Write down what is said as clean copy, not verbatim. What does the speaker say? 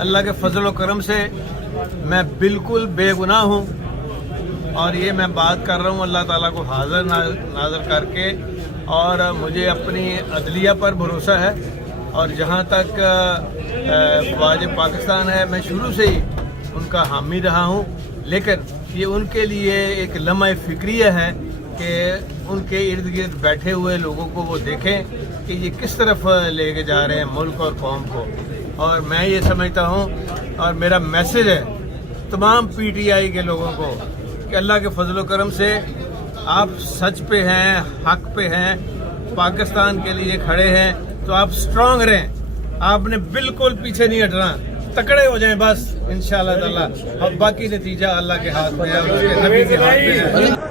अल्लाह के फजल व करम से मैं बिल्कुल बेगुनाह हूँ और ये मैं बात कर रहा हूँ अल्लाह ताला को हाजिर नाज़र करके। और मुझे अपनी अदलिया पर भरोसा है और जहाँ तक फ़ौज पाकिस्तान है, मैं शुरू से ही उनका हामी रहा हूँ। लेकिन ये उनके लिए एक लम्हा फ़िक्रिया है कि उनके इर्द गिर्द बैठे हुए लोगों को वो देखें कि ये किस तरफ लेके जा रहे हैं मुल्क और कौम को। और मैं ये समझता हूँ और मेरा मैसेज है तमाम पीटीआई के लोगों को कि अल्लाह के फजल करम से आप सच पे हैं, हक पे हैं, पाकिस्तान के लिए खड़े हैं, तो आप स्ट्रांग रहें। आपने बिल्कुल पीछे नहीं हटना, तकड़े हो जाएं बस इंशाअल्लाह ताला। और बाकी नतीजा अल्लाह के हाथ में है, उसके नबी के हाथ में है।